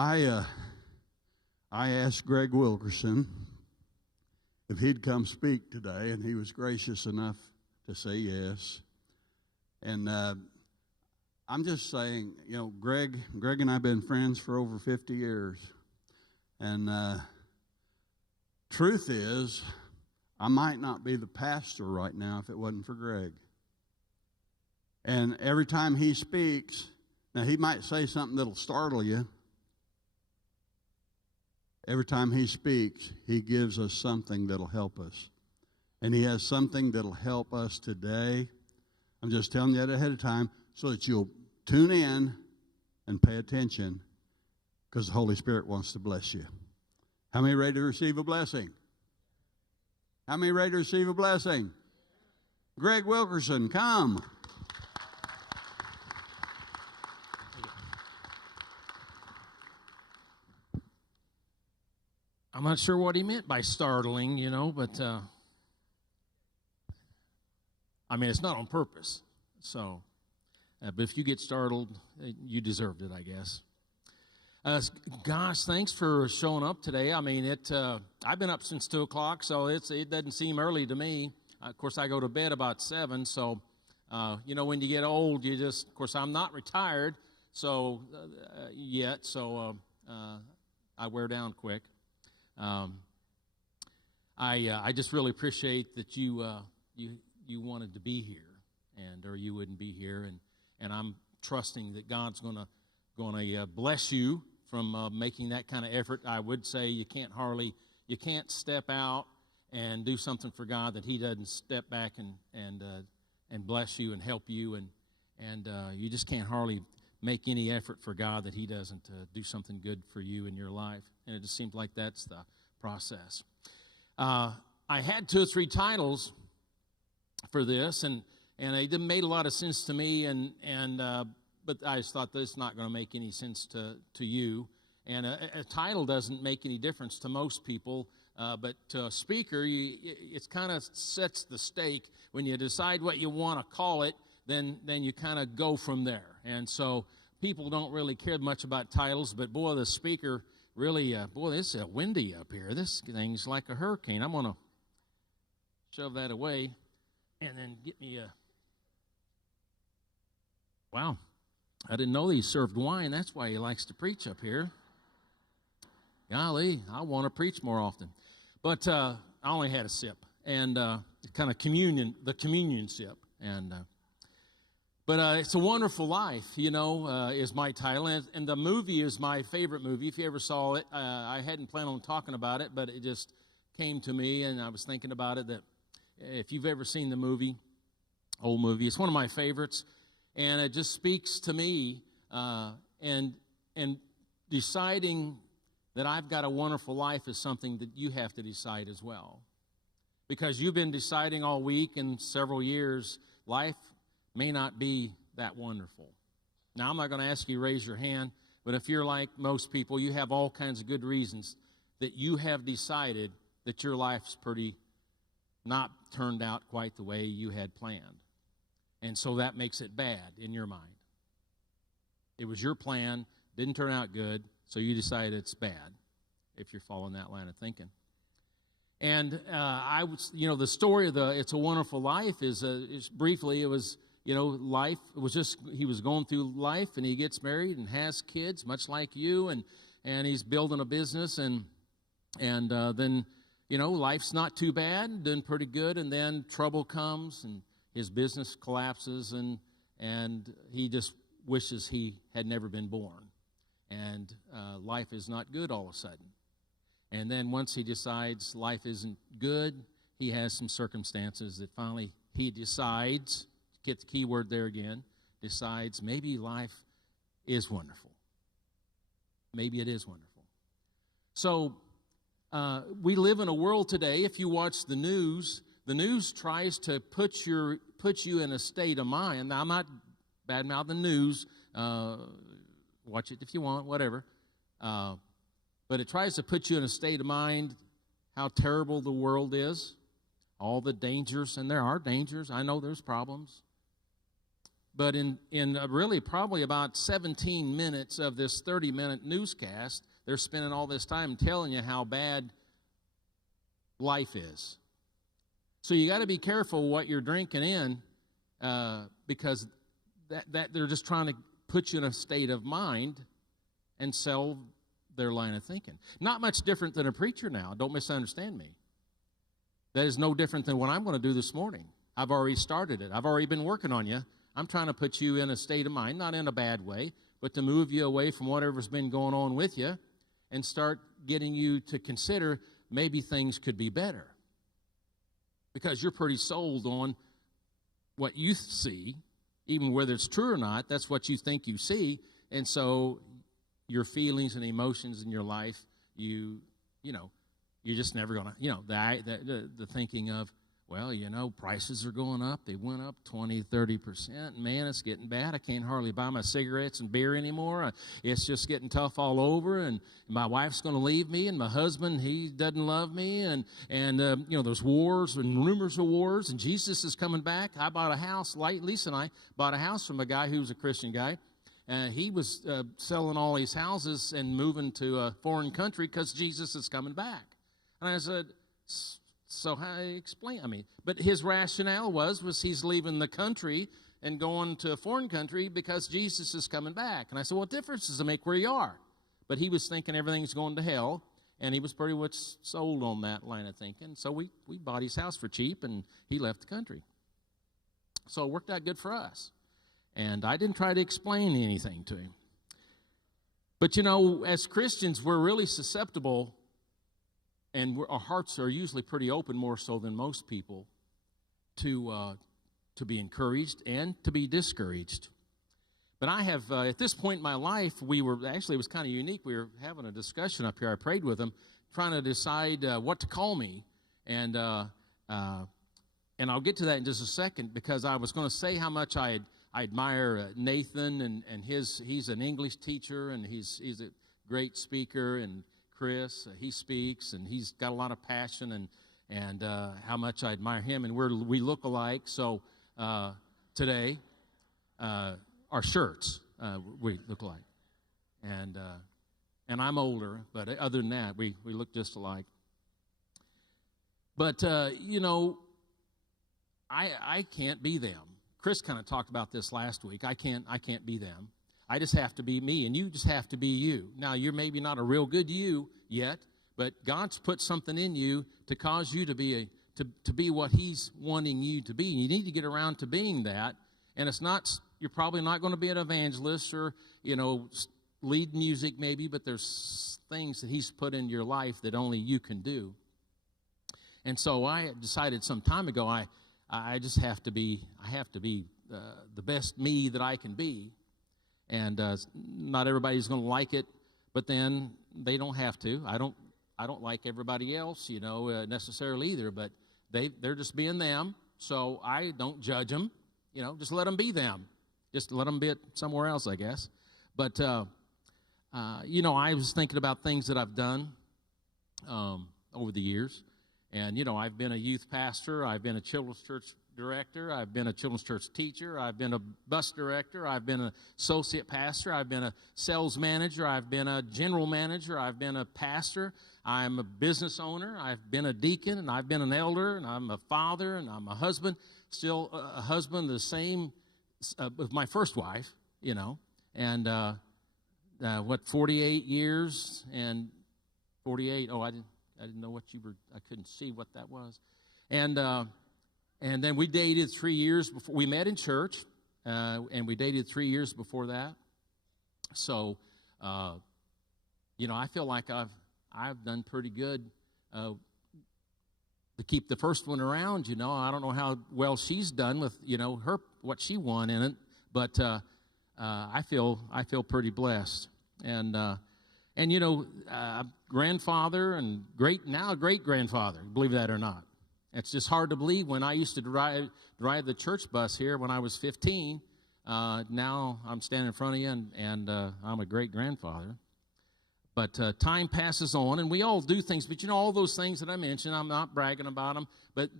I asked Gregg Wilkerson if he'd come speak today, and he was gracious enough to say yes. And I'm just saying, Gregg and I have been friends for over 50 years. And truth is, I might not be the pastor right now if it wasn't for Gregg. And every time he speaks, now he might say something that'll startle you. Every time he speaks, he gives us something that'll help us. And he has something that'll help us today. I'm just telling you that ahead of time so that you'll tune in and pay attention, because the Holy Spirit wants to bless you. How many ready to receive a blessing? How many ready to receive a blessing? Gregg Wilkerson, come. I'm not sure what he meant by startling, but it's not on purpose. So, but if you get startled, you deserved it, I guess. Gosh, thanks for showing up today. I've been up since 2 o'clock, so it doesn't seem early to me. Of course, I go to bed about 7, so, when you get old, of course, I'm not retired, so, yet, so I wear down quick. I just really appreciate that you wanted to be here, or you wouldn't be here, and I'm trusting that God's gonna bless you from making that kind of effort. I would say you can't step out and do something for God that He doesn't step back and bless you and help you, and you just can't hardly make any effort for God that He doesn't do something good for you in your life. And it just seems like that's the process. I had 2 or 3 titles for this, and it made a lot of sense to me, but I just thought this is not going to make any sense to you. And a title doesn't make any difference to most people, but to a speaker, it kind of sets the stake. When you decide what you want to call it, then you kind of go from there. And so people don't really care much about titles, but boy, the speaker really, this is windy up here. This thing's like a hurricane. I'm going to shove that away and then get me a... Wow, I didn't know he served wine. That's why he likes to preach up here. Golly, I want to preach more often. But I only had a sip, and kind of the communion sip. But It's a Wonderful Life, is my title. And the movie is my favorite movie. If you ever saw it, I hadn't planned on talking about it, but it just came to me, and I was thinking about it, that if you've ever seen the movie, old movie, it's one of my favorites. And it just speaks to me, and deciding that I've got a wonderful life is something that you have to decide as well. Because you've been deciding all week and several years, life may not be that wonderful. Now, I'm not going to ask you to raise your hand, but if you're like most people, you have all kinds of good reasons that you have decided that your life's pretty not turned out quite the way you had planned. And so that makes it bad in your mind. It was your plan, didn't turn out good, so you decided it's bad, if you're following that line of thinking. And the story of It's a Wonderful Life is briefly, it was, life. It was just, he was going through life, and he gets married and has kids, much like you, and he's building a business, and then, life's not too bad, doing pretty good, and then trouble comes, and his business collapses, and he just wishes he had never been born. And life is not good all of a sudden. And then once he decides life isn't good, he has some circumstances that finally he decides, get the key word there again, decides maybe life is wonderful. Maybe it is wonderful. So we live in a world today, if you watch the news tries to put you in a state of mind. Now, I'm not badmouthing the news. Watch it if you want, whatever. But it tries to put you in a state of mind how terrible the world is, all the dangers, and there are dangers. I know there's problems. But in really probably about 17 minutes of this 30-minute newscast, they're spending all this time telling you how bad life is. So you got to be careful what you're drinking in, because that they're just trying to put you in a state of mind and sell their line of thinking. Not much different than a preacher now. Don't misunderstand me. That is no different than what I'm going to do this morning. I've already started it. I've already been working on you. I'm trying to put you in a state of mind, not in a bad way, but to move you away from whatever's been going on with you and start getting you to consider maybe things could be better. Because you're pretty sold on what you see, even whether it's true or not, that's what you think you see. And so your feelings and emotions in your life, you're just never going to, the thinking of, well, prices are going up. They went up 20, 30%. Man, it's getting bad. I can't hardly buy my cigarettes and beer anymore. It's just getting tough all over, and my wife's going to leave me, and my husband, he doesn't love me, and there's wars and rumors of wars, and Jesus is coming back. I bought a house, Lisa and I bought a house from a guy who was a Christian guy. He was selling all these houses and moving to a foreign country because Jesus is coming back. And I said, so how do you explain? But his rationale was he's leaving the country and going to a foreign country because Jesus is coming back. And I said, what difference does it make where you are? But he was thinking everything's going to hell, and he was pretty much sold on that line of thinking. So we bought his house for cheap, and he left the country. So it worked out good for us. And I didn't try to explain anything to him. But, as Christians, we're really susceptible, and our hearts are usually pretty open, more so than most people, to be encouraged and to be discouraged. But I have, at this point in my life, it was kind of unique. We were having a discussion up here. I prayed with him, trying to decide what to call me. And I'll get to that in just a second, because I was going to say how much I admire Nathan, and he's an English teacher, and he's a great speaker, and Chris, he speaks, and he's got a lot of passion, and how much I admire him, and we look alike. So today, our shirts, we look alike, and I'm older, but other than that, we look just alike. But I can't be them. Chris kind of talked about this last week. I can't be them. I just have to be me, and you just have to be you. Now, you're maybe not a real good you yet, but God's put something in you to cause you to be to be what He's wanting you to be. You need to get around to being that, and you're probably not going to be an evangelist or lead music maybe, but there's things that He's put in your life that only you can do. And so I decided some time ago I just have to be the best me that I can be. And not everybody's going to like it, but then they don't have to. I don't like everybody else, necessarily either. But they're just being them, so I don't judge them. Just let them be them. Just let them be it somewhere else, I guess. But I was thinking about things that I've done over the years, and I've been a youth pastor. I've been a children's church director. I've been a children's church teacher. I've been a bus director. I've been an associate pastor. I've been a sales manager. I've been a general manager. I've been a pastor. I'm a business owner. I've been a deacon, and I've been an elder, and I'm a father, and I'm a husband. Still a husband, the same with my first wife, and 48 years and 48. Oh, I didn't know what you were. I couldn't see what that was, and then we dated 3 years before we met in church, and we dated 3 years before that. So, I feel like I've done pretty good to keep the first one around. I don't know how well she's done with her what she won in it, but I feel pretty blessed, and grandfather and great grandfather. Believe that or not. It's just hard to believe. When I used to drive the church bus here when I was 15, now I'm standing in front of you, and I'm a great-grandfather. But time passes on, and we all do things. But, all those things that I mentioned, I'm not bragging about them. But,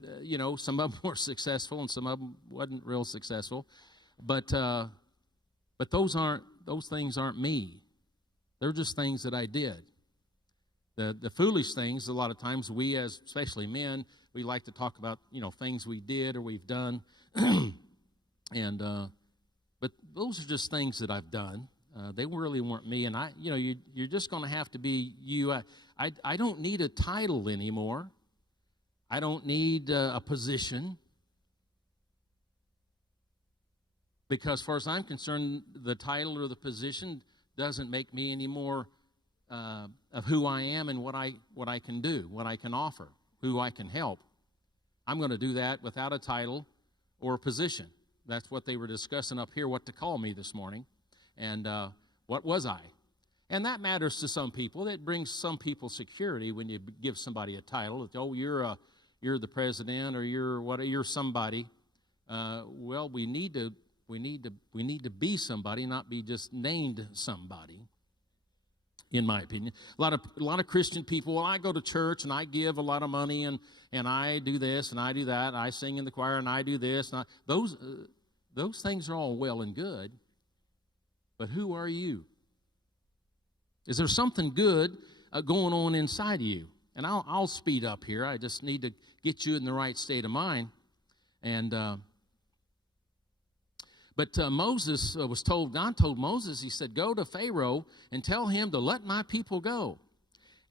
some of them were successful, and some of them wasn't real successful. But those things aren't me. They're just things that I did. The foolish things, a lot of times we, as especially men, we like to talk about, things we did or we've done. But those are just things that I've done. They really weren't me. And you're just going to have to be you. I don't need a title anymore. I don't need a position. Because as far as I'm concerned, the title or the position doesn't make me any more of who I am and what I can do, what I can offer, who I can help. I'm going to do that without a title or a position. That's what they were discussing up here, what to call me this morning. And what was I? And that matters to some people. It brings some people security when you give somebody a title. It's, oh, you're the president, or you're somebody. Well, we need to be somebody, not be just named somebody. In my opinion, a lot of Christian people. Well, I go to church and I give a lot of money and I do this and I do that. I sing in the choir and I do this. And those things are all well and good. But who are you? Is there something good going on inside of you? And I'll speed up here. I just need to get you in the right state of mind. And But Moses was told, God told Moses, he said, go to Pharaoh and tell him to let my people go.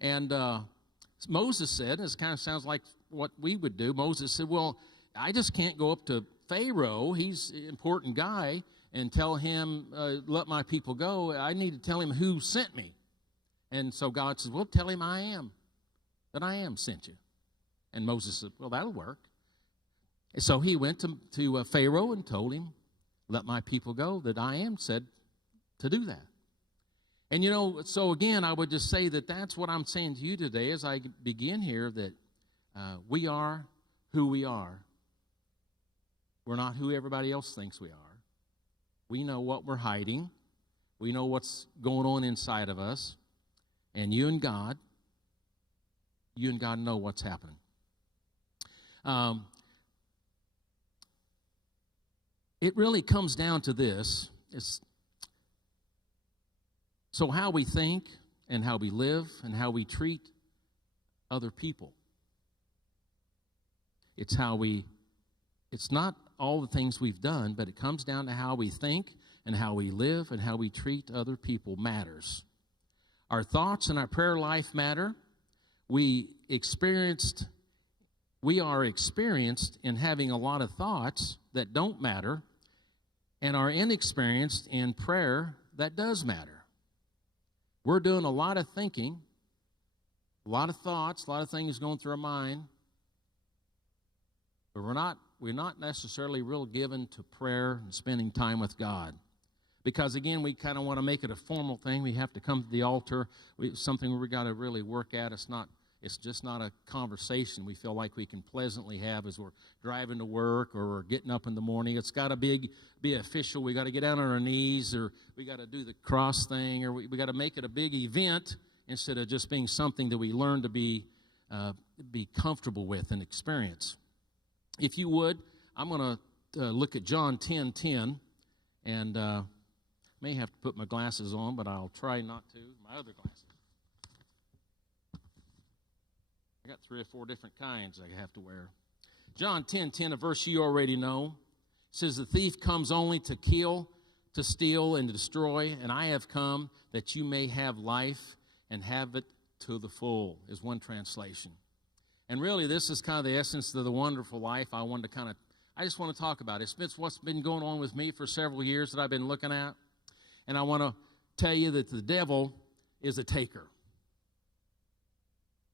And Moses said, this kind of sounds like what we would do. Moses said, well, I just can't go up to Pharaoh. He's an important guy, and tell him, let my people go. I need to tell him who sent me. And so God says, well, tell him that I am sent you. And Moses said, well, that'll work. And so he went to Pharaoh and told him, let my people go, that I am said to do that. And so again, I would just say that that's what I'm saying to you today as I begin here, that we are who we are. We're not who everybody else thinks we are. We know what we're hiding. We know what's going on inside of us. And you and God know what's happening. It really comes down to this. So how we think and how we live and how we treat other people. It's not all the things we've done, but it comes down to how we think and how we live and how we treat other people matters. Our thoughts and our prayer life matter. We are experienced in having a lot of thoughts that don't matter, and are inexperienced in prayer that does matter. We're doing a lot of thinking, a lot of thoughts, a lot of things going through our mind, but we're not necessarily real given to prayer and spending time with God. Because again, we kind of want to make it a formal thing. We have to come to the altar. Something we got to really work at. It's just not a conversation we feel like we can pleasantly have as we're driving to work or we're getting up in the morning. It's got to be official. We got to get down on our knees, or we got to do the cross thing, or we got to make it a big event instead of just being something that we learn to be comfortable with and experience. If you would, I'm going to look at John 10:10, and may have to put my glasses on, but I'll try not to. My other glasses. I got 3 or 4 different kinds I have to wear. John 10:10, a verse you already know, says, the thief comes only to kill, to steal, and to destroy, and I have come that you may have life and have it to the full, is one translation. And really, this is kind of the essence of the wonderful life I just want to talk about. It's what's been going on with me for several years that I've been looking at. And I want to tell you that the devil is a taker.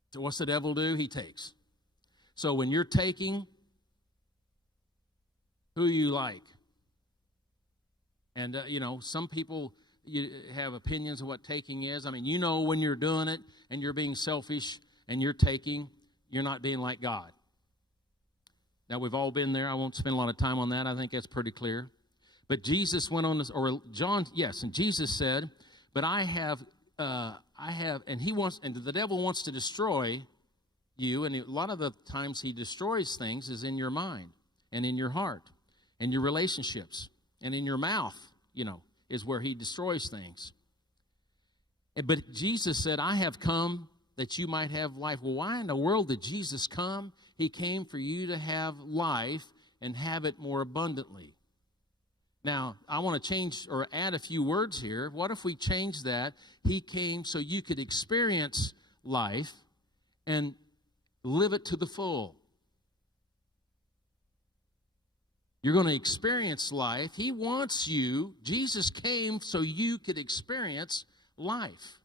So what's the devil do? He takes. So when you're taking, who you like? And, some people have opinions of what taking is. I mean, when you're doing it and you're being selfish and you're taking, you're not being like God. Now, we've all been there. I won't spend a lot of time on that. I think that's pretty clear. But Jesus went on this, or John, yes, and Jesus said, but I have, and the devil wants to destroy you, and a lot of the times he destroys things is in your mind and in your heart and your relationships And in your mouth, is where he destroys things. But Jesus said, I have come that you might have life. Well, why in the world did Jesus come? He came for you to have life and have it more abundantly. Now, I want to change or add a few words here. What if we change that? He came so you could experience life and live it to the full. You're going to experience life. He wants you. Jesus came so you could experience life.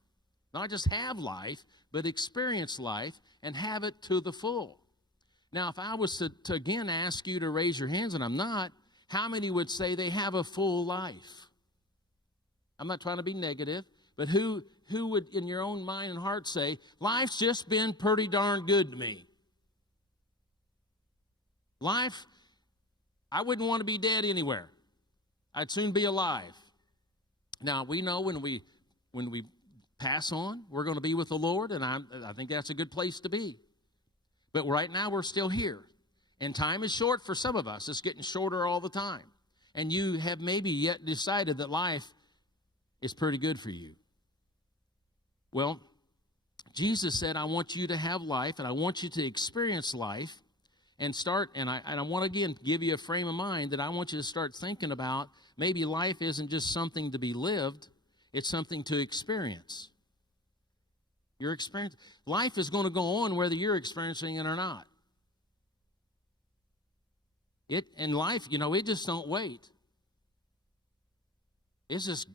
Not just have life, but experience life and have it to the full. Now, if I was to again ask you to raise your hands, and I'm not, how many would say they have a full life? I'm not trying to be negative, but who would in your own mind and heart say, life's just been pretty darn good to me? Life, I wouldn't want to be dead anywhere. I'd soon be alive. Now, we know when we pass on, we're going to be with the Lord, and I think that's a good place to be. But right now, we're still here. And time is short for some of us. It's getting shorter all the time. And you have maybe yet decided that life is pretty good for you. Well, Jesus said, I want you to have life, and I want you to experience life. And I want to, again, give you a frame of mind that I want you to start thinking about maybe life isn't just something to be lived, it's something to experience. Your experience. Life is going to go on whether you're experiencing it or not. In life, it just don't wait. It's just,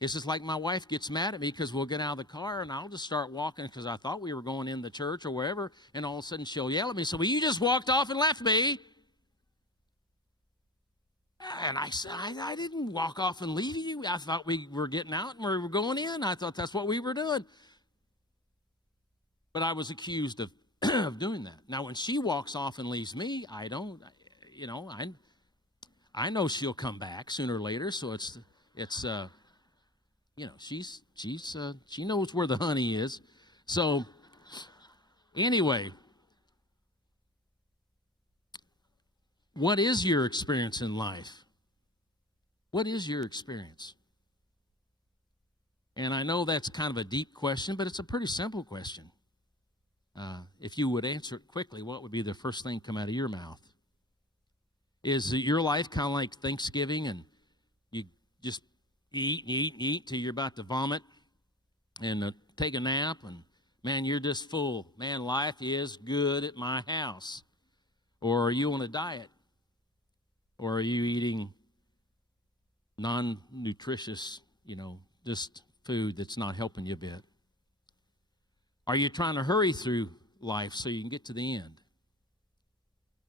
it's just like my wife gets mad at me because we'll get out of the car and I'll just start walking because I thought we were going in the church or wherever, and all of a sudden she'll yell at me, so, well, you just walked off and left me. And I said, I didn't walk off and leave you. I thought we were getting out and we were going in. I thought that's what we were doing. But I was accused of doing that. Now, when she walks off and leaves me, I don't, I know she'll come back sooner or later. So she knows where the honey is. So anyway, what is your experience in life? What is your experience? And I know that's kind of a deep question, but it's a pretty simple question. If you would answer it quickly, what would be the first thing come out of your mouth? Is your life kind of like Thanksgiving and you just eat and eat and eat till you're about to vomit and take a nap and, man, you're just full. Man, life is good at my house. Or are you on a diet? Or are you eating non-nutritious, just food that's not helping you a bit? Are you trying to hurry through life so you can get to the end?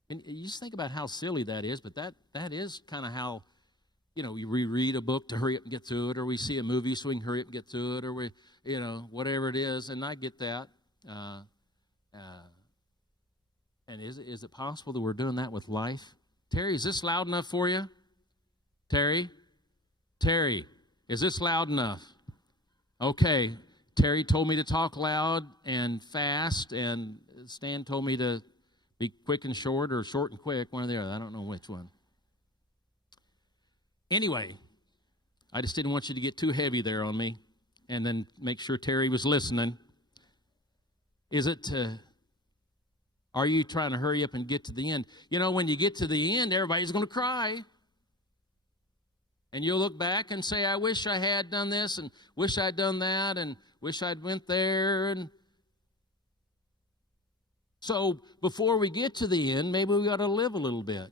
And you just think about how silly that is, but that is kind of how, we read a book to hurry up and get through it, or we see a movie so we can hurry up and get through it, or we, whatever it is, and I get that. And is it possible that we're doing that with life? Terry, is this loud enough for you? Terry, is this loud enough? Okay. Terry told me to talk loud and fast, and Stan told me to be quick and short, or short and quick, one or the other. I don't know which one. Anyway, I just didn't want you to get too heavy there on me, and then make sure Terry was listening. Are you trying to hurry up and get to the end? When you get to the end, everybody's going to cry. And you'll look back and say, I wish I had done this, and wish I'd done that, and wish I'd went there. And so before we get to the end, maybe we got to live a little bit.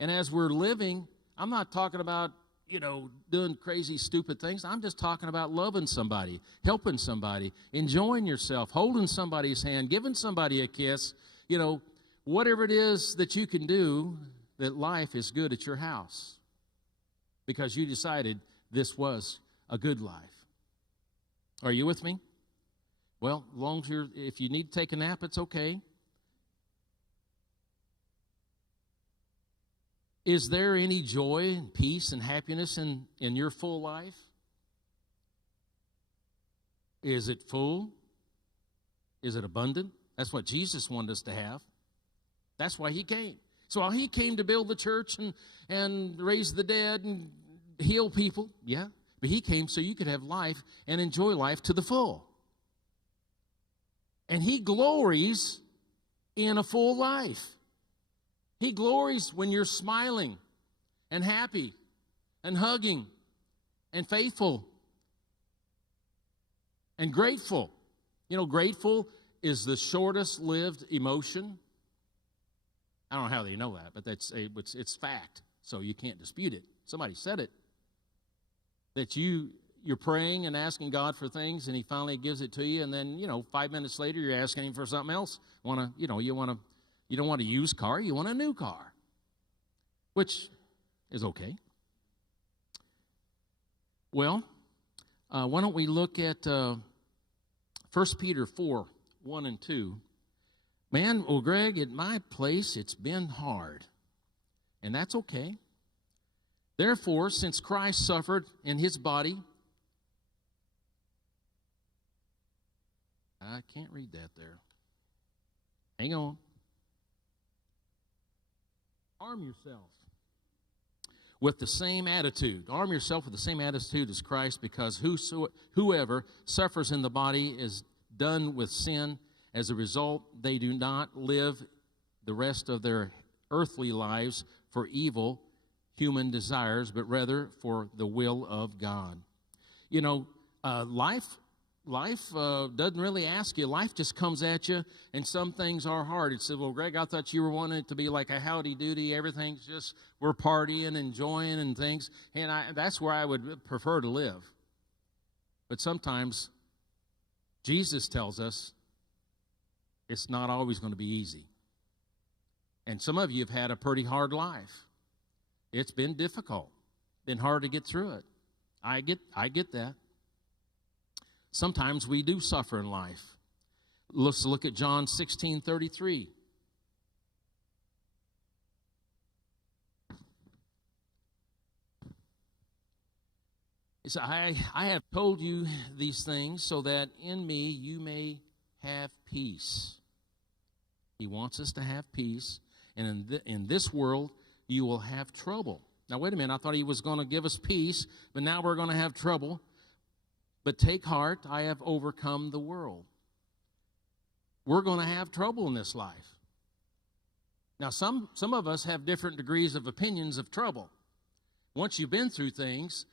And as we're living, I'm not talking about, doing crazy, stupid things. I'm just talking about loving somebody, helping somebody, enjoying yourself, holding somebody's hand, giving somebody a kiss. Whatever it is that you can do, that life is good at your house. Because you decided this was a good life. Are you with me? Well, as long as if you need to take a nap, it's okay. Is there any joy and peace and happiness in your full life? Is it full? Is it abundant? That's what Jesus wanted us to have. That's why he came. So while he came to build the church and raise the dead and heal people, yeah, but he came so you could have life and enjoy life to the full. And he glories in a full life. He glories when you're smiling and happy and hugging and faithful and grateful. You know, grateful is the shortest lived emotion. I don't know how they know that, but it's fact, so you can't dispute it. Somebody said it. That you're praying and asking God for things, and he finally gives it to you, and then, 5 minutes later, you're asking him for something else. You don't want a used car, you want a new car, which is okay. Well, why don't we look at 1 Peter 4, 1 and 2. Man, well, Greg, at my place, it's been hard, and that's okay. Therefore, since Christ suffered in his body, I can't read that there. Hang on. Arm yourself with the same attitude. Arm yourself with the same attitude as Christ, because whoever suffers in the body is done with sin. As a result, they do not live the rest of their earthly lives for evil human desires, but rather for the will of God. Life doesn't really ask you. Life just comes at you, and some things are hard. It said, well, Greg, I thought you were wanting it to be like a howdy-doody. Everything's just, we're partying, enjoying, and things. And that's where I would prefer to live. But sometimes Jesus tells us it's not always going to be easy. And some of you have had a pretty hard life. It's been difficult, been hard to get through it. I get that. Sometimes we do suffer in life. Let's look at John 16:33. It says, I have told you these things so that in me you may have peace. He wants us to have peace. And in this world, you will have trouble. Now, wait a minute. I thought he was going to give us peace, but now we're going to have trouble. But take heart, I have overcome the world. We're going to have trouble in this life. Now, some of us have different degrees of opinions of trouble. Once you've been through things,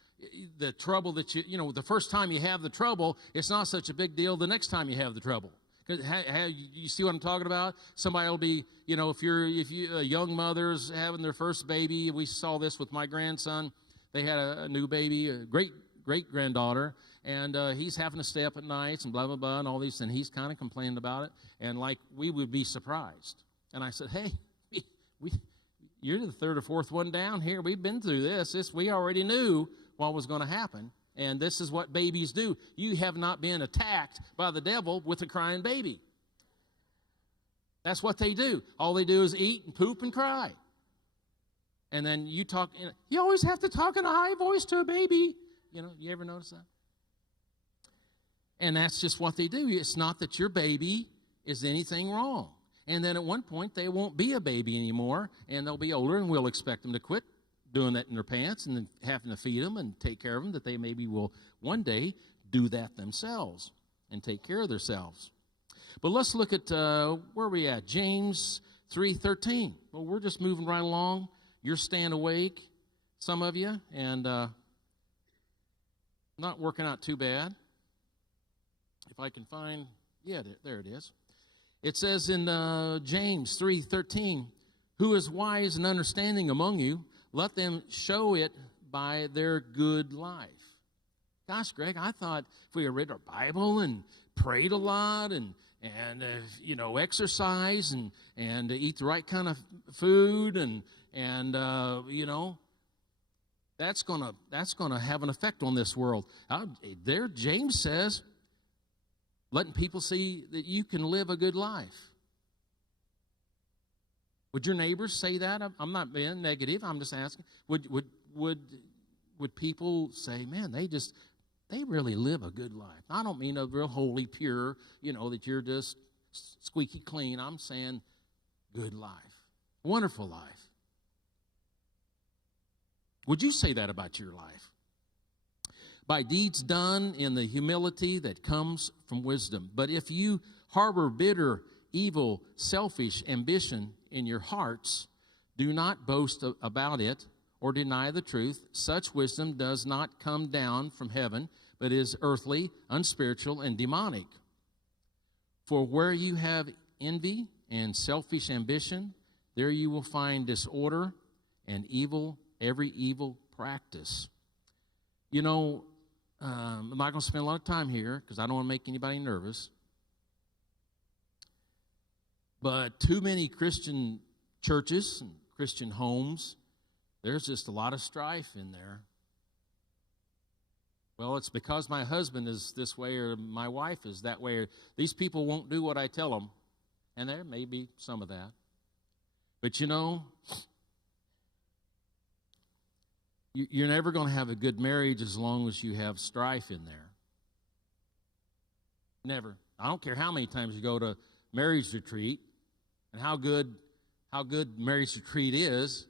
the trouble that the first time you have the trouble, it's not such a big deal the next time you have the trouble. Because you see what I'm talking about? Somebody will be, if you a young mother's having their first baby. We saw this with my grandson. They had a new baby, a great granddaughter, and he's having to stay up at nights and blah blah blah and all these, and he's kind of complaining about it. And like we would be surprised. And I said, hey, you're the third or fourth one down here. We've been through this. We already knew what was going to happen. And this is what babies do. You have not been attacked by the devil with a crying baby. That's what they do. All they do is eat and poop and cry. And then you talk, you always have to talk in a high voice to a baby. You ever notice that? And that's just what they do. It's not that your baby is anything wrong. And then at one point, they won't be a baby anymore, and they'll be older, and we'll expect them to quit doing that in their pants and then having to feed them and take care of them, that they maybe will one day do that themselves and take care of themselves. But let's look at where are we at? James 3:13. Well, we're just moving right along. You're staying awake, some of you, and not working out too bad. If I can find, there it is. It says in James 3:13, who is wise and understanding among you? Let them show it by their good life. Gosh, Greg, I thought if we had read our Bible and prayed a lot and exercise and eat the right kind of food and that's gonna have an effect on this world. There, James says, letting people see that you can live a good life. Would your neighbors say that? I'm not being negative. I'm just asking. Would people say, man, they really live a good life? I don't mean a real holy, pure, that you're just squeaky clean. I'm saying good life. Wonderful life. Would you say that about your life? By deeds done in the humility that comes from wisdom. But if you harbor bitter, evil, selfish ambition in your hearts, do not boast about it or deny the truth. Such wisdom does not come down from heaven, but is earthly, unspiritual, and demonic. For where you have envy and selfish ambition, there you will find disorder and evil, every evil practice. You know, I'm not going to spend a lot of time here because I don't want to make anybody nervous. But too many Christian churches and Christian homes, there's just a lot of strife in there. Well, it's because my husband is this way or my wife is that way. Or these people won't do what I tell them. And there may be some of that. But you know, you're never going to have a good marriage as long as you have strife in there. Never. I don't care how many times you go to marriage retreat and how good marriage retreat is.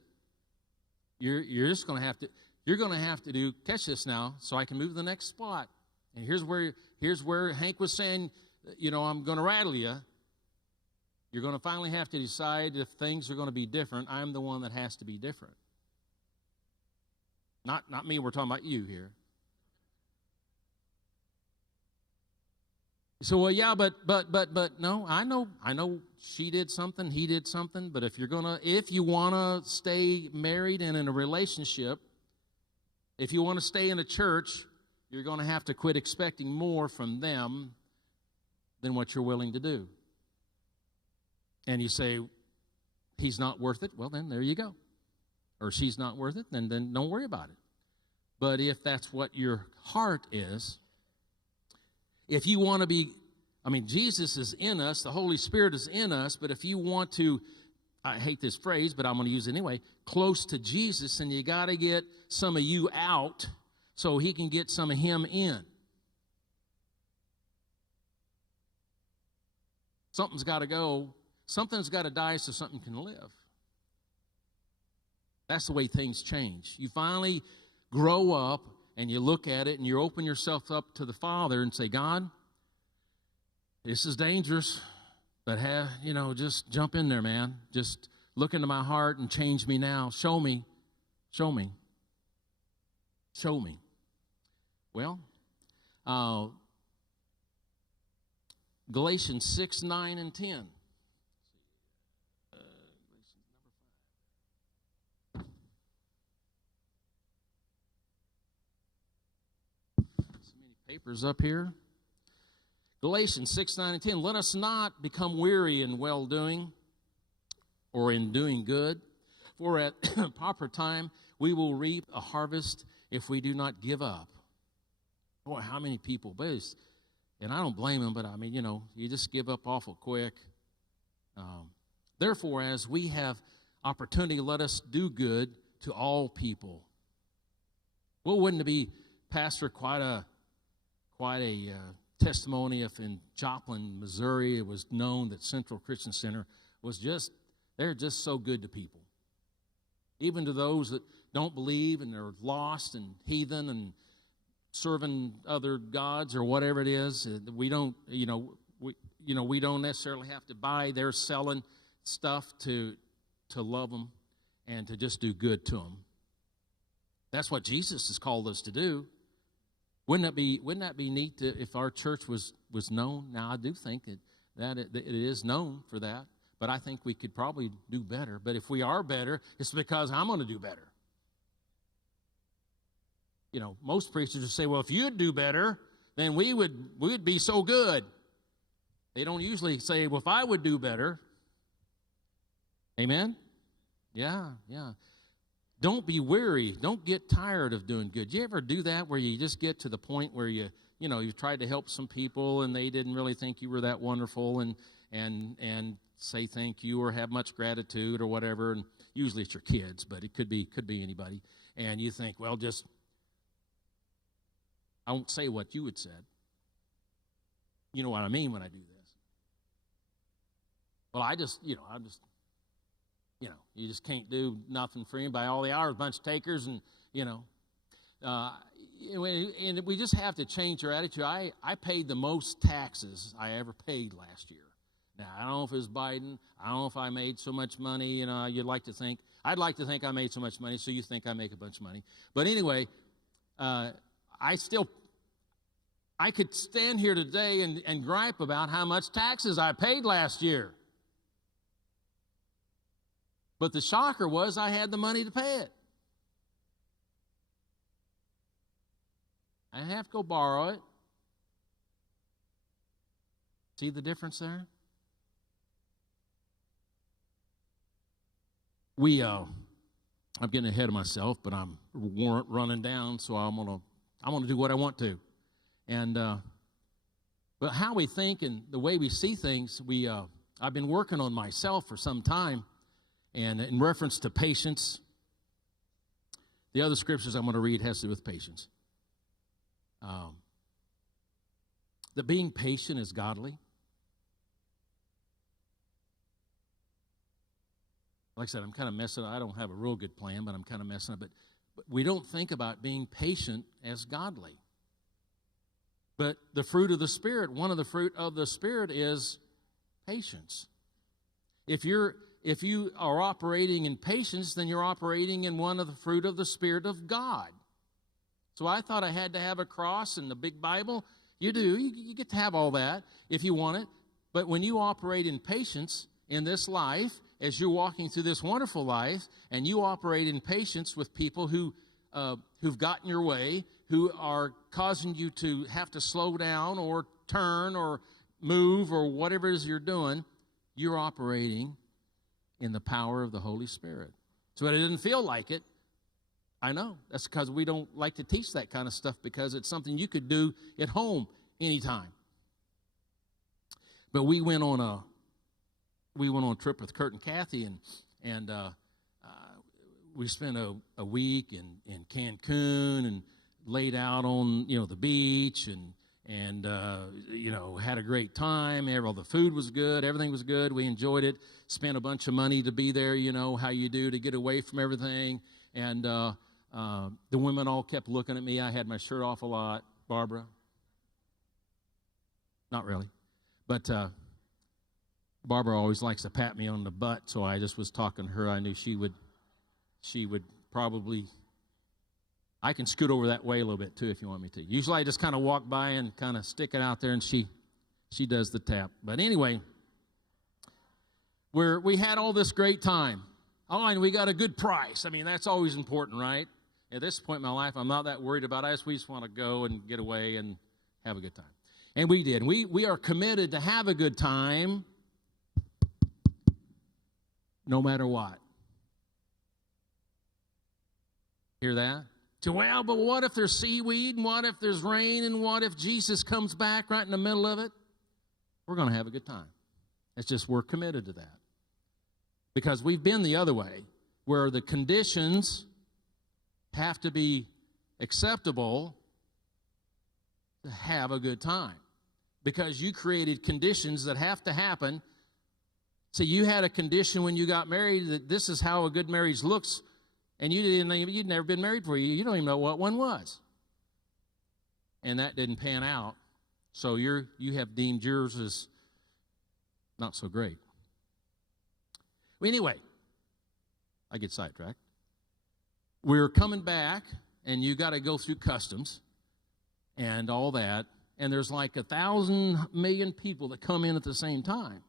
You're just going to have to. You're going to have to do. Catch this now, so I can move to the next spot. And here's where Hank was saying, you know, I'm going to rattle you. You're going to finally have to decide if things are going to be different. I'm the one that has to be different. Not me, we're talking about you here. So, well, yeah, but no, I know she did something, he did something, but if you want to stay married and in a relationship, if you want to stay in a church, you're going to have to quit expecting more from them than what you're willing to do. And you say, he's not worth it, well, then there you go. Or she's not worth it, then don't worry about it. But if that's what your heart is, if you want to be, Jesus is in us, the Holy Spirit is in us, but if you want to, I hate this phrase, but I'm going to use it anyway, close to Jesus, and you got to get some of you out so he can get some of him in. Something's got to go. Something's got to die so something can live. That's the way things change. You finally grow up and you look at it and you open yourself up to the Father and say, God, this is dangerous, but just jump in there, man. Just look into my heart and change me now. Show me. Show me. Show me. Well, Galatians 6, 9, and 10. Papers up here. Galatians 6, 9, and 10. Let us not become weary in well-doing or in doing good, for at proper time we will reap a harvest if we do not give up. Boy, how many people, and I don't blame them, but you just give up awful quick. Therefore, as we have opportunity, let us do good to all people. Well, wouldn't it be, Pastor, quite a testimony if in Joplin, Missouri, it was known that Central Christian Center they're just so good to people. Even to those that don't believe and they're lost and heathen and serving other gods or whatever it is, we don't necessarily have to buy their selling stuff to love them and to just do good to them. That's what Jesus has called us to do. Wouldn't that be neat if our church was known? Now, I do think that it is known for that, but I think we could probably do better. But if we are better, it's because I'm going to do better. Most preachers would say, well, if you'd do better, then we would be so good. They don't usually say, well, if I would do better. Amen? Yeah. Don't be weary. Don't get tired of doing good. You ever do that where you just get to the point where you tried to help some people and they didn't really think you were that wonderful and say thank you or have much gratitude or whatever, and usually it's your kids, but it could be anybody, and you think, well, I won't say what you had said. You know what I mean when I do this. Well, you just can't do nothing for anybody. All they are is a bunch of takers, and, and we just have to change our attitude. I paid the most taxes I ever paid last year. Now, I don't know if it was Biden. I don't know if I made so much money. I'd like to think I made so much money, so you think I make a bunch of money. But anyway, I could stand here today and gripe about how much taxes I paid last year. But the shocker was I had the money to pay it. I didn't have to go borrow it. See the difference there? I'm getting ahead of myself, but I'm running down, so I'm gonna do what I want to. And but how we think and the way we see things, I've been working on myself for some time, and in reference to patience, the other scriptures I'm going to read has to do with patience. That being patient is godly. Like I said, I'm kind of messing up. I don't have a real good plan, but I'm kind of messing up. But we don't think about being patient as godly. But the fruit of the Spirit, one of the fruit of the Spirit is patience. If you are operating in patience, then you're operating in one of the fruit of the Spirit of God. So I thought I had to have a cross and the big Bible. You do. You get to have all that if you want it. But when you operate in patience in this life, as you're walking through this wonderful life, and you operate in patience with people who've gotten your way, who are causing you to have to slow down or turn or move or whatever it is you're doing, you're operating in the power of the Holy Spirit. So it didn't feel like it. I know. That's because we don't like to teach that kind of stuff, because it's something you could do at home anytime. But we went on a trip with Kurt and Kathy, and we spent a week in Cancun and laid out on the beach and had a great time. All the food was good, everything was good. We enjoyed it. Spent a bunch of money to be there. How you do to get away from everything. And the women all kept looking at me. I had my shirt off a lot. Barbara, not really, but. Barbara always likes to pat me on the butt, so I just was talking to her. I knew she would probably, I can scoot over that way a little bit too if you want me to. Usually I just kind of walk by and kind of stick it out there, and she does the tap. But anyway, we had all this great time. Oh, and we got a good price. I mean, that's always important, right? At this point in my life, I'm not that worried about it. We just want to go and get away and have a good time. And we did. We are committed to have a good time, no matter what. Hear that? So, well, but what if there's seaweed, and what if there's rain, and what if Jesus comes back right in the middle of it? We're going to have a good time. It's just we're committed to that. Because we've been the other way, where the conditions have to be acceptable to have a good time. Because you created conditions that have to happen. So you had a condition when you got married that this is how a good marriage looks, and you'd never been married before. You don't even know what one was. And that didn't pan out. So you have deemed yours as not so great. Well, anyway, I get sidetracked. We're coming back, and you got to go through customs and all that, and there's like 1,000 million people that come in at the same time.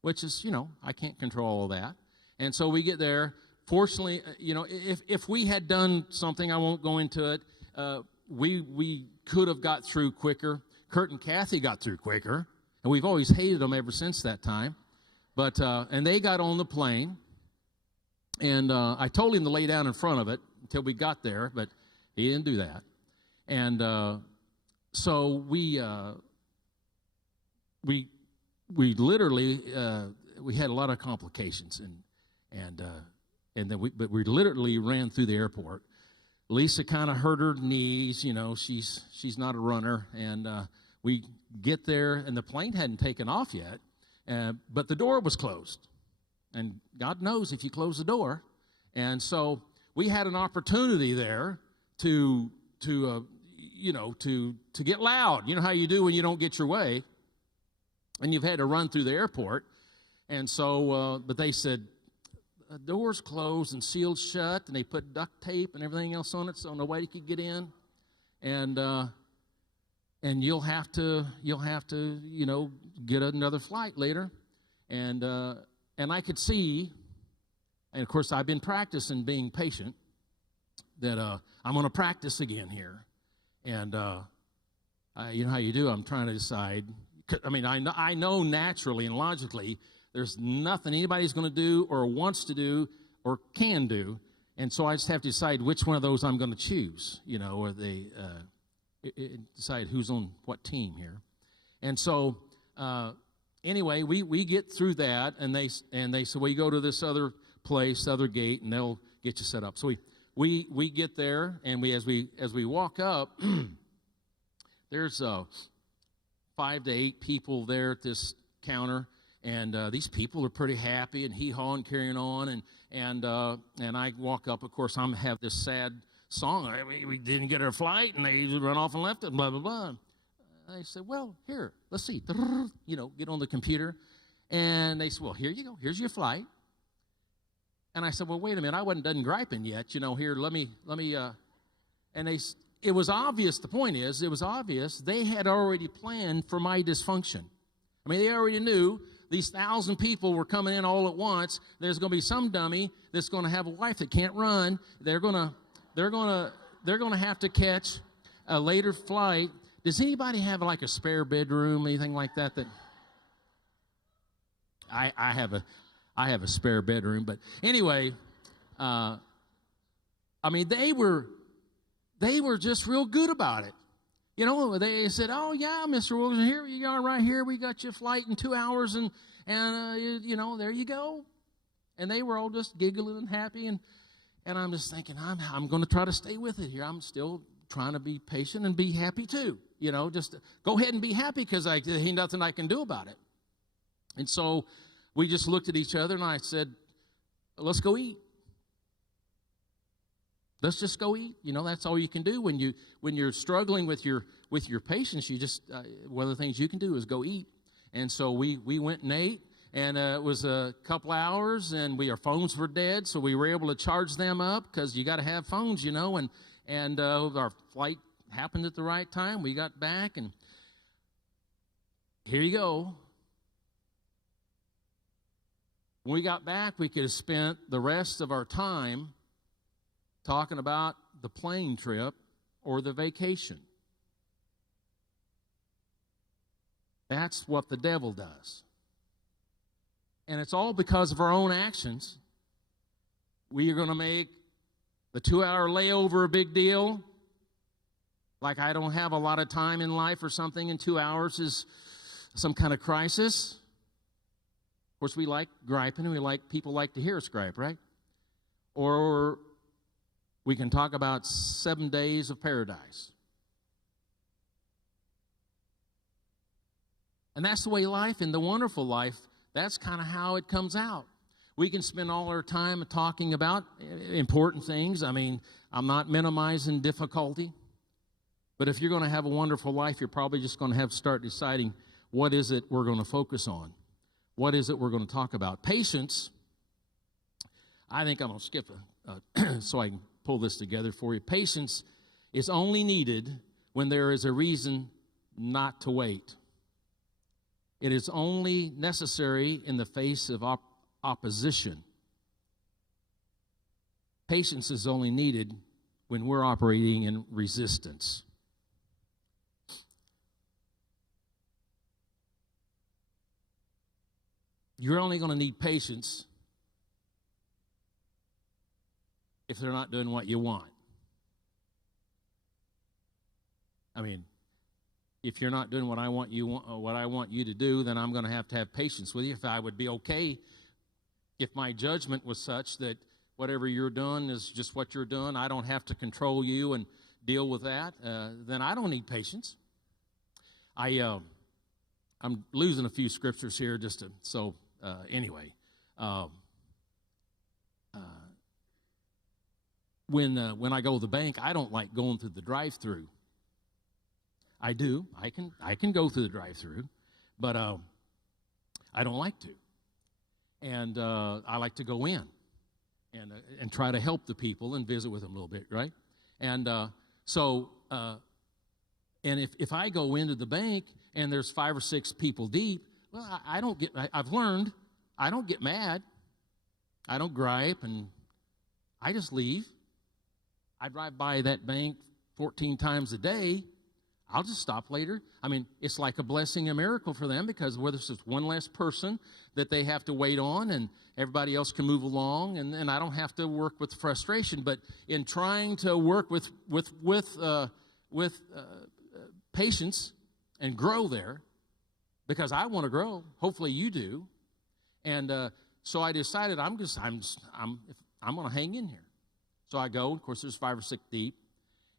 Which is, I can't control all that. And so we get there. Fortunately, if we had done something, I won't go into it, we could have got through quicker. Kurt and Kathy got through quicker, and we've always hated them ever since that time. But and they got on the plane, and I told him to lay down in front of it until we got there, but he didn't do that. And so we literally we had a lot of complications, and then we literally ran through the airport. Lisa kind of hurt her knees, she's not a runner, and we get there, and the plane hadn't taken off yet, but the door was closed. And God knows if you close the door. And so we had an opportunity there to get loud. You know how you do when you don't get your way, and you've had to run through the airport. And so, but they said, doors closed and sealed shut, and they put duct tape and everything else on it so nobody could get in. And you'll have to get another flight later. And I could see, and of course I've been practicing being patient, that I'm going to practice again here. And you know how you do. I'm trying to decide. I mean, I know naturally and logically there's nothing anybody's going to do or wants to do or can do. And so I just have to decide which one of those I'm going to choose, or they decide who's on what team here. And so anyway, we get through that, and they say, well, you go to this other place, other gate, and they'll get you set up. So we get there, and as we walk up, there's 5 to 8 people there at this counter, and these people are pretty happy and hee-hawing, carrying on, and I walk up. Of course, I have this sad song. We didn't get our flight, and they run off and left it, blah, blah, blah. I said, well, here, let's see. Get on the computer. And they said, well, here you go. Here's your flight. And I said, well, wait a minute. I wasn't done griping yet. Here, let me. And it was obvious. The point is, it was obvious they had already planned for my dysfunction. I mean, they already knew these 1,000 people were coming in all at once. There's going to be some dummy that's going to have a wife that can't run. They're going to have to catch a later flight. Does anybody have like a spare bedroom, anything like that? That I have a spare bedroom, but anyway, I mean they were just real good about it. They said, "Oh yeah, Mr. Wilkerson, here you are, right here. We got your flight in 2 hours, and there you go." And they were all just giggling and happy, and I'm just thinking, I'm going to try to stay with it here. I'm still trying to be patient and be happy too. Just go ahead and be happy because there's nothing I can do about it. And so we just looked at each other, and I said, let's go eat. Let's just go eat. That's all you can do when you're struggling with your patience. You just one of the things you can do is go eat. And so we went and ate, and it was a couple hours, and our phones were dead, so we were able to charge them up because you got to have phones, and our flight happened at the right time. We got back, and here you go. When we got back, we could have spent the rest of our time talking about the plane trip or the vacation. That's what the devil does. And it's all because of our own actions. We are going to make the 2-hour layover a big deal. Like I don't have a lot of time in life or something, and 2 hours is some kind of crisis. Of course, we like griping, and people like to hear us gripe, right? Or we can talk about 7 days of paradise. And that's the way life, in the wonderful life, that's kind of how it comes out. We can spend all our time talking about important things. I mean, I'm not minimizing difficulty. But if you're going to have a wonderful life, you're probably just going to have to start deciding what is it we're going to focus on. What is it we're going to talk about? Patience, I think I'm going to skip so I can pull this together for you. Patience is only needed when there is a reason not to wait. It is only necessary in the face of opposition. Patience is only needed when we're operating in resistance. You're only going to need patience if they're not doing what you want. I mean, if you're not doing what I want you to do, then I'm going to have patience with you. If I would be okay, if my judgment was such that whatever you're doing is just what you're doing, I don't have to control you and deal with that, then I don't need patience. I'm losing a few scriptures here anyway. when I go to the bank, I don't like going through the drive-through. I do. I can go through the drive-through, but I don't like to. And I like to go in and try to help the people and visit with them a little bit, right? And and if I go into the bank and there's 5 or 6 people deep, well, I've learned I don't get mad. I don't gripe, and I just leave. I drive by that bank 14 times a day. I'll just stop later. I mean, it's like a blessing, a miracle for them, because whether it's just one less person that they have to wait on and everybody else can move along, and I don't have to work with frustration. But in trying to work with patience and grow there, because I want to grow. Hopefully you do. And so I decided I'm going to hang in here. So I go. Of course, there's 5 or 6 deep.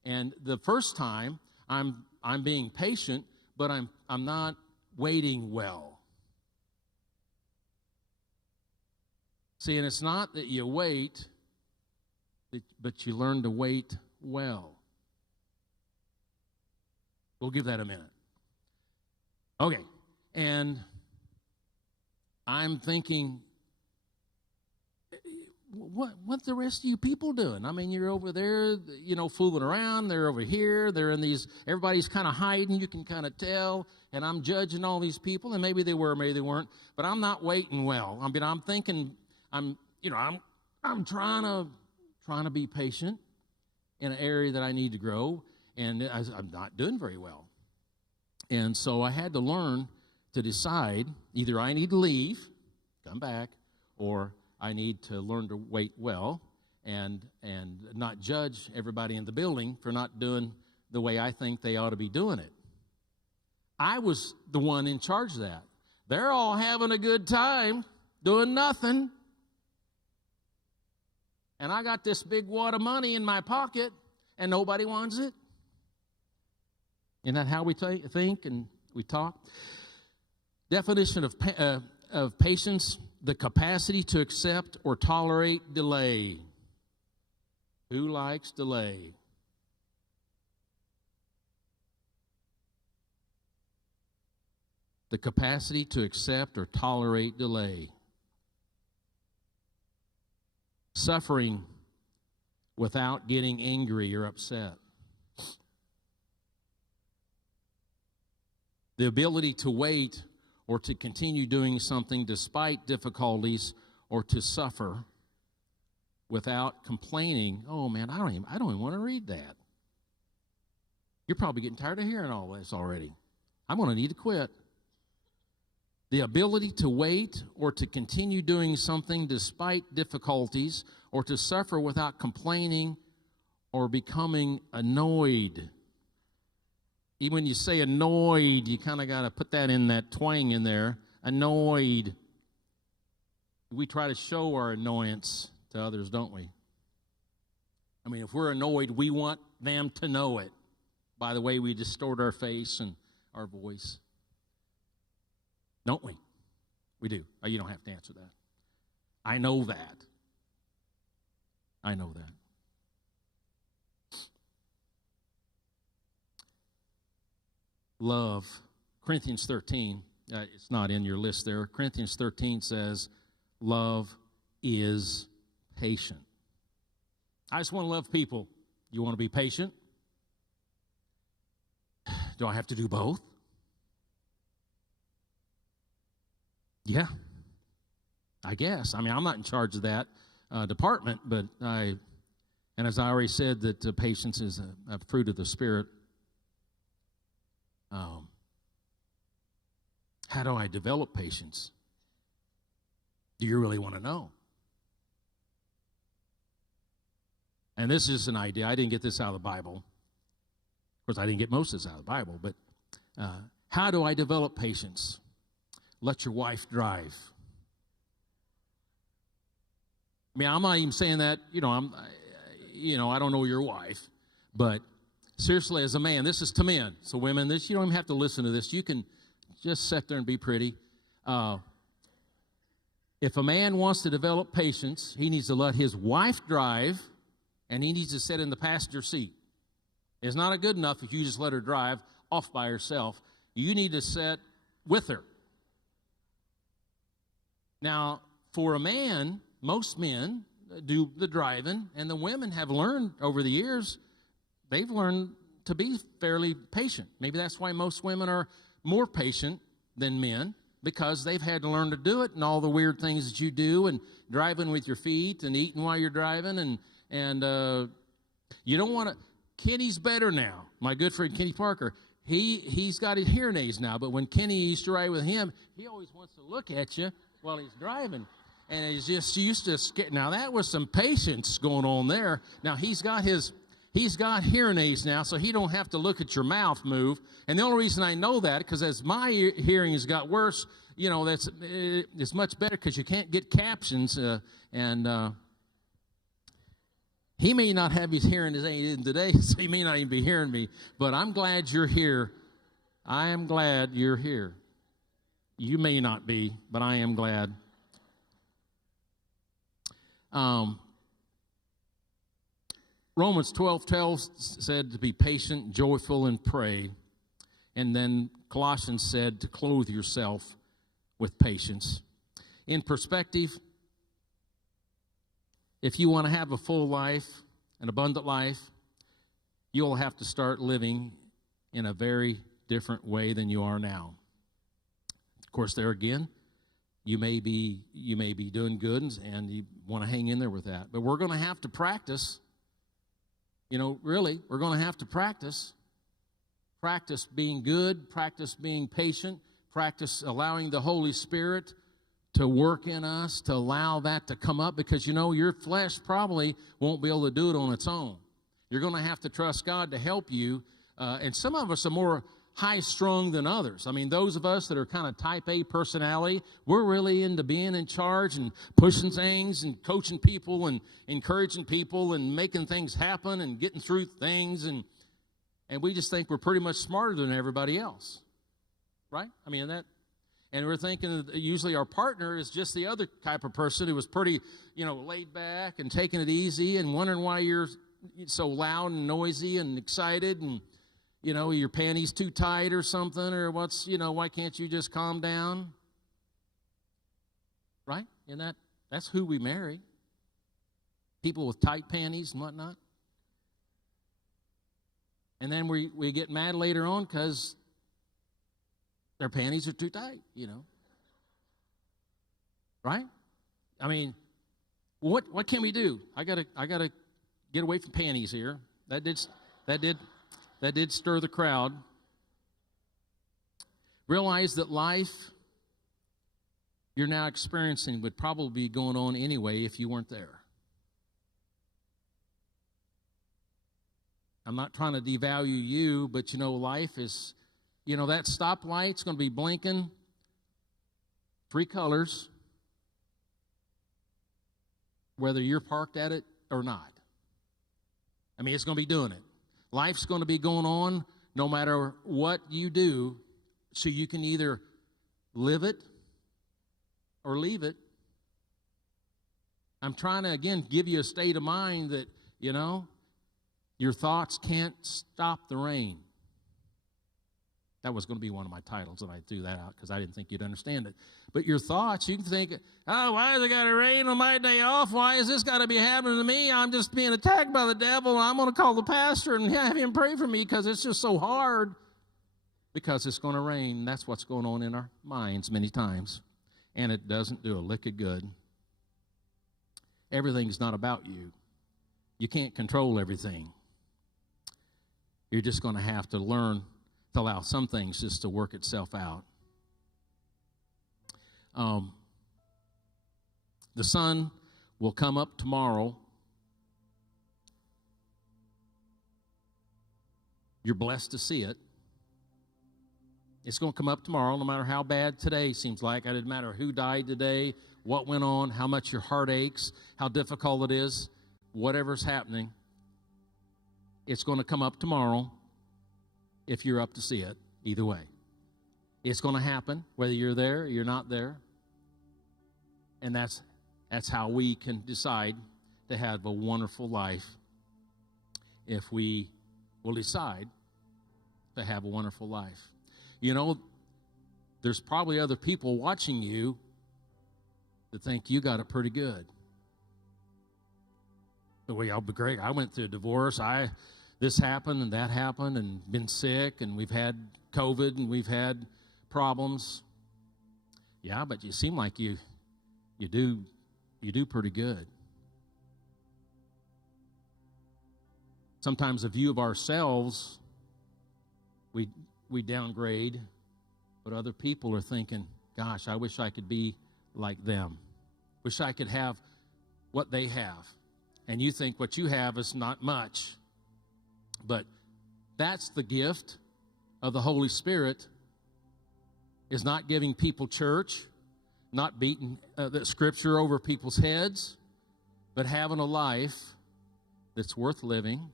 And the first time, I'm being patient, but I'm not waiting well. See, and it's not that you wait, but you learn to wait well. We'll give that a minute. Okay, and I'm thinking, what the rest of you people doing? I mean, you're over there, fooling around. They're over here. They're in these, everybody's kind of hiding. You can kind of tell. And I'm judging all these people, and maybe they were, maybe they weren't. But I'm not waiting well. I mean, I'm thinking, I'm trying to be patient in an area that I need to grow, and I'm not doing very well. And so I had to learn to decide, either I need to leave, come back, or I need to learn to wait well and not judge everybody in the building for not doing the way I think they ought to be doing it. I was the one in charge of that. They're all having a good time doing nothing. And I got this big wad of money in my pocket and nobody wants it. Isn't that how we think and we talk? Definition of patience: the capacity to accept or tolerate delay. Who likes delay? The capacity to accept or tolerate delay. Suffering without getting angry or upset. The ability to wait or to continue doing something despite difficulties, or to suffer without complaining. Oh man, I don't even want to read that. You're probably getting tired of hearing all this already. I'm going to need to quit. The ability to wait or to continue doing something despite difficulties, or to suffer without complaining or becoming annoyed. Even when you say annoyed, you kind of got to put that in, that twang in there. Annoyed. We try to show our annoyance to others, don't we? I mean, if we're annoyed, we want them to know it by the way we distort our face and our voice. Don't we? We do. Oh, you don't have to answer that. I know that. I know that. Love. Corinthians 13, it's not in your list there. Corinthians 13 says, love is patient. I just want to love people. You want to be patient? Do I have to do both? Yeah, I guess. I mean, I'm not in charge of that department, but and as I already said, that patience is a fruit of the Spirit. How do I develop patience? Do you really want to know? And this is an idea. I didn't get this out of the Bible. Of course, I didn't get most of this out of the Bible, but how do I develop patience? Let your wife drive. I mean, I'm not even saying that, I don't know your wife, but seriously, as a man, this is to men. So women, you don't even have to listen to this. You can just sit there and be pretty. If a man wants to develop patience, he needs to let his wife drive and he needs to sit in the passenger seat. It's not good enough if you just let her drive off by herself. You need to sit with her. Now, for a man, most men do the driving, and the women have learned over the years, they've learned to be fairly patient. Maybe that's why most women are more patient than men, because they've had to learn to do it, and all the weird things that you do, and driving with your feet and eating while you're driving, and you don't want to. Kenny's better now. My good friend Kenny Parker, he's got his hearing aids now, but when Kenny used to ride with him, he always wants to look at you while he's driving, and he's just used to now that was some patience going on there. Now he's got hearing aids now, so he don't have to look at your mouth move. And the only reason I know that, because as my hearing has got worse, it's much better because you can't get captions. He may not have his hearing aid in today, so he may not even be hearing me. But I'm glad you're here. I am glad you're here. You may not be, but I am glad. Romans 12:12 said to be patient, joyful, and pray. And then Colossians said to clothe yourself with patience. In perspective, if you want to have a full life, an abundant life, you'll have to start living in a very different way than you are now. Of course, there again, you may be doing good, and you want to hang in there with that. But we're going to have to practice. Really, we're going to have to practice. Practice being good, practice being patient, practice allowing the Holy Spirit to work in us, to allow that to come up, because your flesh probably won't be able to do it on its own. You're going to have to trust God to help you, and some of us are more high-strung than others. I mean, those of us that are kind of type A personality, we're really into being in charge and pushing things and coaching people and encouraging people and making things happen and getting through things, and we just think we're pretty much smarter than everybody else, right? I mean, and we're thinking that usually our partner is just the other type of person who was pretty, laid back and taking it easy and wondering why you're so loud and noisy and excited, and your panties too tight or something, or why can't you just calm down? Right? And that's who we marry. People with tight panties and whatnot. And then we get mad later on because their panties are too tight, Right? I mean, what can we do? I gotta get away from panties here. That did stir the crowd. Realize that life you're now experiencing would probably be going on anyway if you weren't there. I'm not trying to devalue you, but life is, that stoplight's going to be blinking 3 colors, whether you're parked at it or not. I mean, it's going to be doing it. Life's going to be going on no matter what you do, so you can either live it or leave it. I'm trying to, again, give you a state of mind that, your thoughts can't stop the rain. That was going to be one of my titles, and I threw that out because I didn't think you'd understand it. But your thoughts, you can think, why has it got to rain on my day off? Why is this got to be happening to me? I'm just being attacked by the devil, and I'm going to call the pastor and have him pray for me because it's just so hard. Because it's going to rain. That's what's going on in our minds many times. And it doesn't do a lick of good. Everything's not about you. You can't control everything. You're just going to have to learn to allow some things just to work itself out. The sun will come up tomorrow. You're blessed to see it. It's going to come up tomorrow, no matter how bad today seems like. It doesn't matter who died today, what went on, how much your heart aches, how difficult it is, whatever's happening. It's going to come up tomorrow if you're up to see it, either way. It's going to happen, whether you're there or you're not there. And that's how we can decide to have a wonderful life if we will decide to have a wonderful life. You know, there's probably other people watching you that think you got it pretty good. Well, but Greg, I went through a divorce. This happened and that happened and been sick, and we've had COVID and we've had problems. Yeah, but you seem like you do pretty good. Sometimes a view of ourselves, we downgrade, but other people are thinking, gosh, I wish I could be like them. Wish I could have what they have. And you think what you have is not much. But that's the gift of the Holy Spirit, is not giving people church, not beating the scripture over people's heads, but having a life that's worth living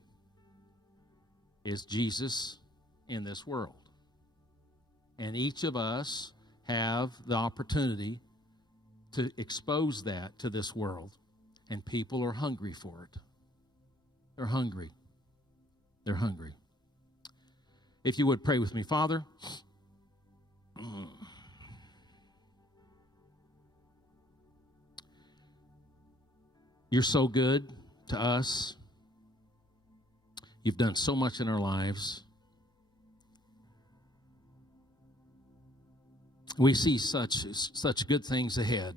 is Jesus in this world. And each of us have the opportunity to expose that to this world. And people are hungry for it. They're hungry. They're hungry. If you would pray with me, Father. You're so good to us. You've done so much in our lives. We see such good things ahead.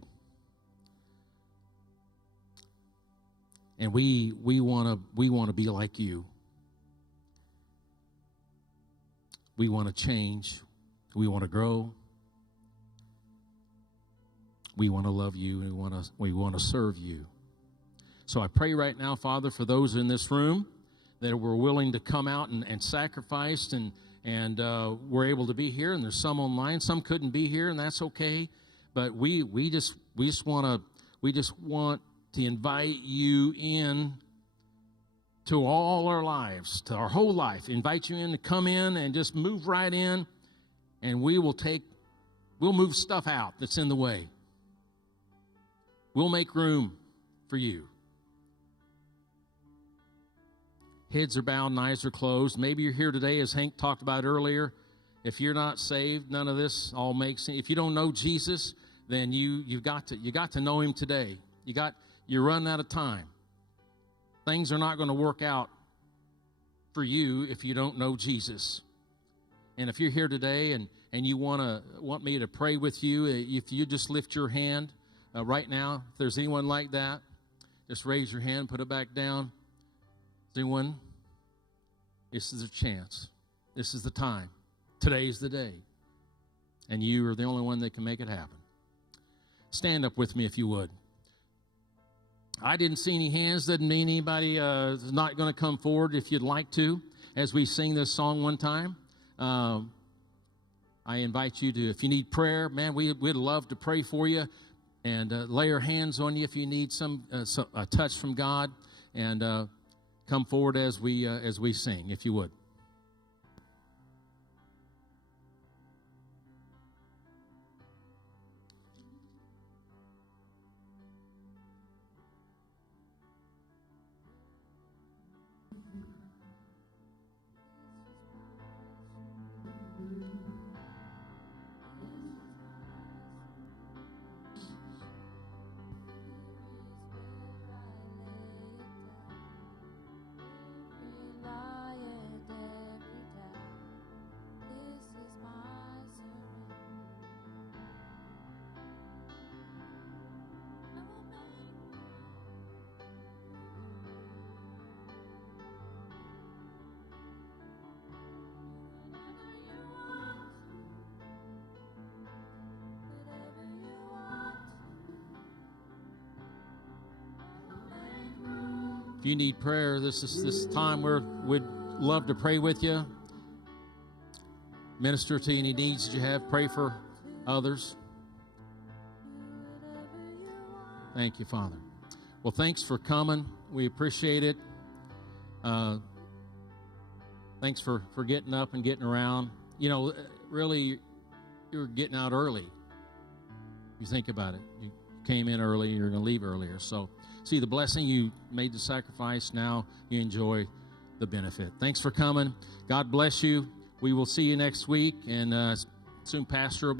And we want to be like you. We want to change. We want to grow. We want to love you, and we want to serve you. So I pray right now, Father, for those in this room that were willing to come out and sacrifice and were able to be here. And there's some online. Some couldn't be here, and that's okay. But we just want to invite you in to all our lives, to our whole life. Invite you in to come in and just move right in, and we'll move stuff out that's in the way. We'll make room for you. Heads are bowed and eyes are closed. Maybe you're here today, as Hank talked about earlier. If you're not saved, none of this all makes sense. If you don't know Jesus, then you got to know him today. You're running out of time. Things are not going to work out for you if you don't know Jesus. And if you're here today and you want me to pray with you, if you just lift your hand right now, if there's anyone like that, just raise your hand, put it back down. Is anyone? This is a chance. This is the time. Today's the day. And you are the only one that can make it happen. Stand up with me if you would. I didn't see any hands. Doesn't mean anybody is not going to come forward if you'd like to as we sing this song one time. I invite you to, if you need prayer, man, we'd love to pray for you and lay our hands on you if you need a touch from God, and come forward as we sing, if you would. If you need prayer, this is this time we'd love to pray with you. Minister to any needs that you have. Pray for others. Thank you, Father. Well, thanks for coming. We appreciate it. Thanks for getting up and getting around. You know, really, you're getting out early. You think about it. You came in early. You're going to leave earlier. So, see the blessing. You made the sacrifice. Now you enjoy the benefit. Thanks for coming. God bless you. We will see you next week, and soon Pastor will